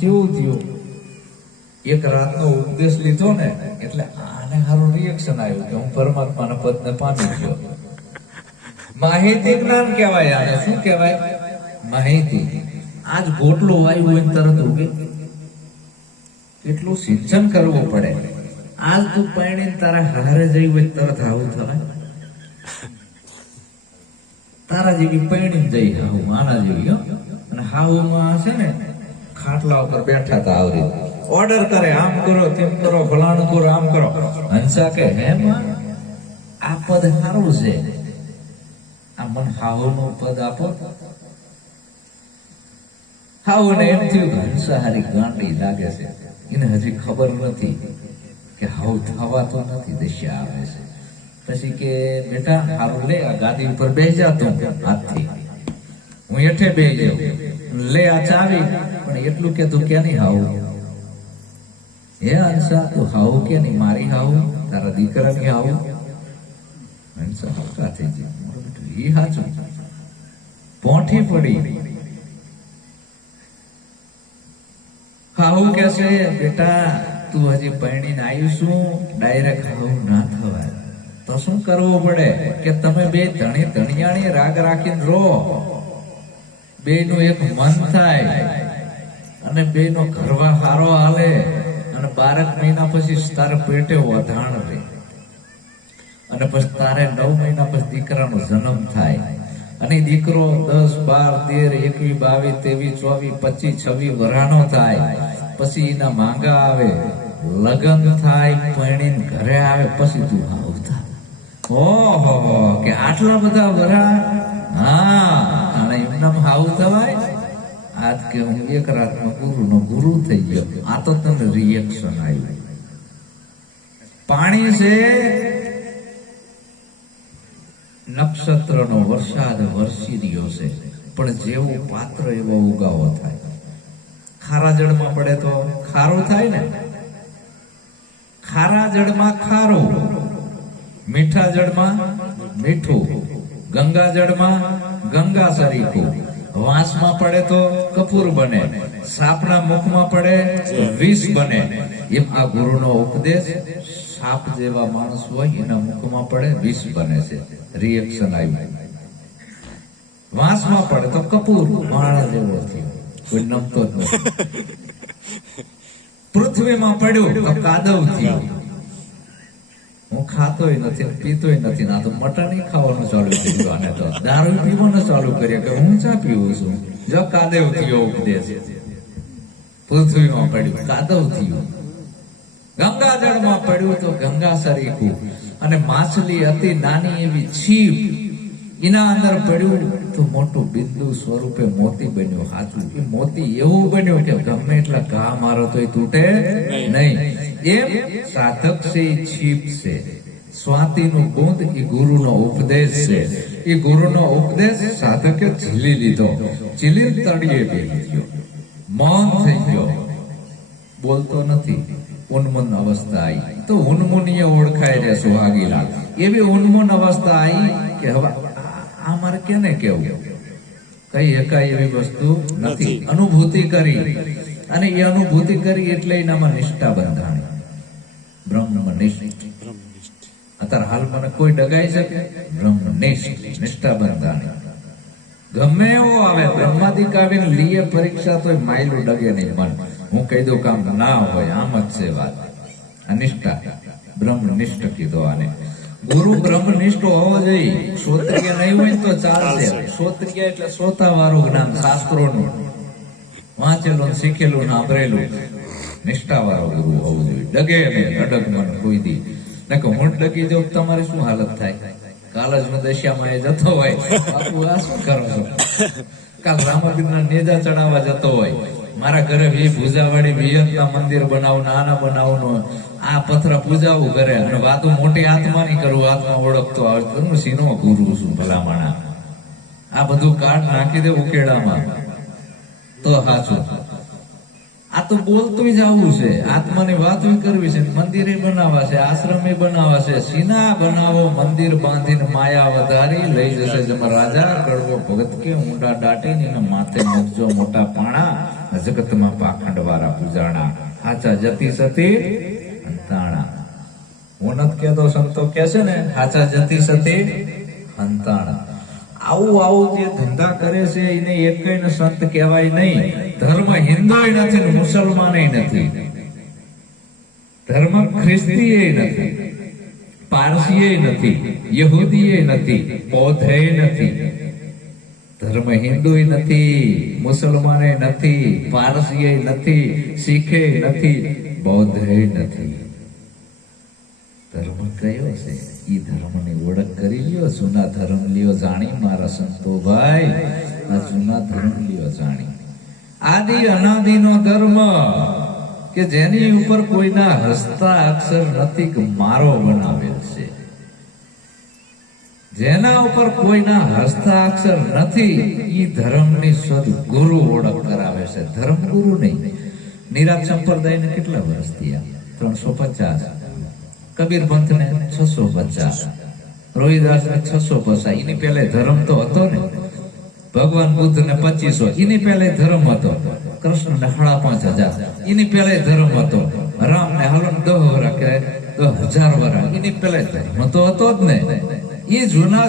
કેવું થયું, એક રાતનો ઉપદેશ લીધો ને એટલે આને સારું રિએક્શન આવ્યું કે હું પરમાત્માના પદને પામી ગયો. માહિતી જ્ઞાન કહેવાય. આને શું કહેવાય? માહિતી. આજ ગોટલું વાયુ હોય તરત ઉગે. કેટલું સિંચન કરવું પડે. આજ તું પાણી તારા હારે જઈ હોય તરત આવું થવાય. તારા જેવી પાણી જઈ હાવું આના જેવી. અને હાવુમાં છે ને ખાટલા ઉપર બેઠા હતા, આવરી ઓર્ડર કરે, આમ કરો તેમ કરો ફલાણું કરો આમ કરો. હંસા કે હે માં આ પદ સારું છે, આ મન હાવુનું પદ આપો. હાવુને એમ થયું કે હંસા હારી ગાંડી લાગે છે, એને હજી ખબર નથી કે હાવ થવા તો નથી, દશા આવે છે. પછી કે બેટા હારું લે આ ગાદી ઉપર બેસી જા તું હાથથી, હું હેઠે બેસી જાઉં, લે આ ચાવી. પણ એટલું કે તું ક્યાં નહીં હાવું? હે હંસા તું હાવું કે નહીં? મારી હાવું, તારા દીકરાની હાવું? હંસા હલકા થઈ ગઈ. એ હાચું પોઠી પડી. હાવું કે છે બેટા તું હજી પરણીને આવ્યું છું, ડાયરેક્ટ હાવું ના થવાય. તો શું કરવું પડે કે તમે બે ધણી ધણિયાણી રાગ રાખીને રો, બે નું એક મન થાય અને બે નો ઘરવા હારો હાલે. અને 12 મહિના પછી તારે પેટે વધાણ રહે અને પછી તારે 9 મહિના પછી દીકરાનો જન્મ થાય. અને દીકરો 10, 12, 13, 21, 22, 23, 24, 26 વરાનો થાય. પછી એના માંગા આવે, લગ્ન થાય, પરણીને ઘરે આવે, પછી તું હાવ થાય. ઓહો કે આટલા બધા વરા? હા, અને એમનામ હાવ થવાય? આજ કે હું એક રાતમાં ગુરુનો ગુરુ થઈ ગયો. આ તો તને રિએક્શન આવ્યું. પાણી છે નક્ષત્રનો વરસાદ વરસી રહ્યો છે, પણ જેવું પાત્ર એવો ઉગાવો થાય. ખારા જળમાં પડે તો ખારું થાય ને, ખારા જળમાં ખારું, મીઠા જળમાં મીઠું, ગંગા જળમાં ગંગા સરીખું. વાંસમાં પડે તો કપૂર બને, સાપના મુખમાં પડે વિષ બને. એમ આ ગુરુનો ઉપદેશ સાપ જેવા માણસ હોય એના મુખમાં પડે વિષ બને છે. રિએક્શન આવ્યું. વાંસમાં પડે તો કપૂર માળા જેવો થયો, કોઈ નમતો જ નથી. પૃથ્વીમાં પડ્યું તો કાદવ થયો. હું ખાતોય નથી, પીતોય નથી. ના તો મટન ખાવાનું ચાલુ કર્યું, આને તો દારૂ પીવાનું ચાલુ કર્યું કે હું ચા પીવું છું. જો કાદવ થયો ઉપદેશ. પૃથ્વીમાં પડ્યું કાદવ થયું. ગંગા જળમાં પડ્યું તો ગંગા સરીખું. અને માછલી અતિ નાની એવી છીપ એના અંદર પડ્યું તો મોટું બિંદુ સ્વરૂપે મોતી બન્યું. સાચું, એ મોતી એવું બન્યું કે ગમે એટલા ઘા મારો તો તૂટે નહીં. એમ સાધક છે એ છીપ છે. સ્વાતિનું બુંદ એ ગુરુનો ઉપદેશ છે. એ ગુરુનો ઉપદેશ સાધકે ઝીલી લીધો. ઝીલી તળિયે બેસી ગયો, મૌન થઈ ગયો, બોલતો નથી. ઉન્મૂન અવસ્થા આવી તો ઉન્મૂનીય ઓળખાય છે સુહાગીલા. એવી ઉન્મૂન અવસ્થા આવી કે હવે આ મારે કેને કેવું? કઈ એકાય એવી વસ્તુ નથી. અનુભૂતિ કરી, અને એ અનુભૂતિ કરી એટલે એનામાં નિષ્ઠા બંધાણી. બ્રહ્મનિષ્ઠ. અત્યારે હાલ મને કોઈ ડગાઈ શકે? બ્રહ્મનિષ્ઠ, નિષ્ઠા બંધાણી. ગમે એવો આવે, બ્રહ્માદિક આવીને લીએ પરીક્ષા તો માયલું ડગે નહીં મન. હું કહી દઉં કામ ના હોય, આમ જ છે વાત. અનિષ્ઠા બ્રહ્મનિષ્ઠ કીધો આને. ગુરુ બ્રહ્મનિષ્ઠ હોવો જોઈએ. શ્રોત્રિય નહીં હોય તો ચાલશે. શ્રોત્રિય એટલે શ્રોતા વાળું જ્ઞાન, શાસ્ત્રોનું વાંચેલું, શીખેલું, સાંભળેલું. નિષ્ઠા વાળો ગુરુ હોવું જોઈએ. ડગે નહીં, અડગ મન કોઈ દી. ને કે હું ડગી જાઉં તમારી શું હાલત થાય? કાલજમાં દશામાં એ જતો હોય, બાપુ આ શું કરો છો? કાલ રામાપીરના નેજા ચડાવવા જતો હોય, મારા ઘરે ભૂજાવાળી વિયતના મંદિર બનાવું, આના બનાવવાનું, આ પથ્થર પૂજાવું ઘરે, અને વાતો મોટી આત્મા ની કરું, આત્મા ઓળખતો આવે. સીનો ગુરુ છું ભલામણા. આ બધું કાઢ નાખી દે ઉકેડામાં તો સાચું. આ તો બોલતું જ આવું છે, આત્માની વાત કરવી છે, મંદિરે બનાવવા છે, આશ્રમે બનાવવા છે, સીના બનાવો, મંદિર બાંધીને માયા વધારી લઈ જશે જેમાં રાજા કડવો ભગત કે ઊંડા દાટીને એના માથે મૂકજો મોટા પાણા, જગતમાં પાખંડ વાળા પૂજાણા, હાચા જતી સતી હંતાણા. હું નથી કહેતો, સંતો કે છે ને હાચા જતી સતી હંતાણા. આવું જે ધંધા કરે છે એને એકને સંત કહેવાય નહીં. ધર્મ હિન્દુય નથી ને મુસલમાનય નથી, ધર્મ ખ્રિસ્તીય નથી, પારસીય નથી, યહૂદીય નથી, બૌદ્ધય નથી. ધર્મ હિન્દુય નથી, મુસલમાનય નથી, પારસીય નથી, શીખે નથી, બૌદ્ધય નથી. ધર્મ કયો છે? ઈ ધર્મની ઓળખ કરી લ્યો. જૂના ધર્મ લ્યો જાણી મારા સંતો ભાઈ, આ જૂના ધર્મ લ્યો જાણી. આદિ અનાદિનો ધર્મ કે જેની ઉપર કોઈના હસ્તા અક્ષર નથી કે મારો બનાવેલ છે, જેના ઉપર કોઈના હસ્તા અક્ષર નથી, ઈ ધર્મની સદગુરુ ઓળખ કરાવે છે. ધર્મ ગુરુ નહીં. નિરાત સંપ્રદાયને કેટલા વર્ષ થયા? 350. કબીર પંથ ને 650, રોહિદાસ ને 650. એની પહેલા ધર્મ તો હતો ને. ભગવાન બુદ્ધ ને 2500, એની પહેલા ધર્મ હતો. કૃષ્ણ ને 5,500, એની પહેલા ધર્મ હતો. રામ ને હાલો 10 વર્ષ 10,000 વર્ષ, એની પહેલા ધર્મ તો હતો જ ને. એ જૂના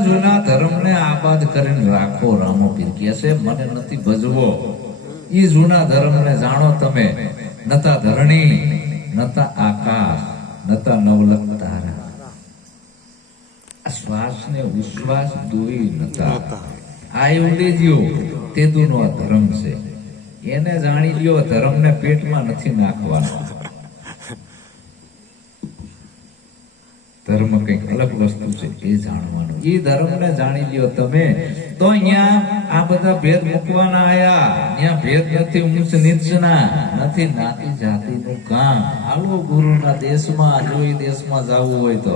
ધર્મ ને આબાદ કરીને રાખો. રામો પીર કહે છે મને નથી ભજવો. એ જૂના ધર્મ ને જાણો તમે. નતા ધરણી, નતા આકાશ, નતા નવલખ તારા, શ્વાસ ને ઉશ્વાસ દોઈ નતા. આ એવડી જ્યો તેદુનો ધર્મ છે. એને જાણી લ્યો. ધર્મ ને પેટમાં નથી નાખવાનો. ધર્મ કઈક અલગ વસ્તુ છે, એ જાણવાનું. એ ધર્મ ને જાણી લ્યો તમે તો અહીંયા આ બધા ભેદ મૂકવાના આયા. અહીંયા ભેદ નથી ઊંચ નીચના, નથી નાતી જાતિનું કામ. હાલો ગુરુના દેશમાં, જો એ દેશમાં જવું હોય તો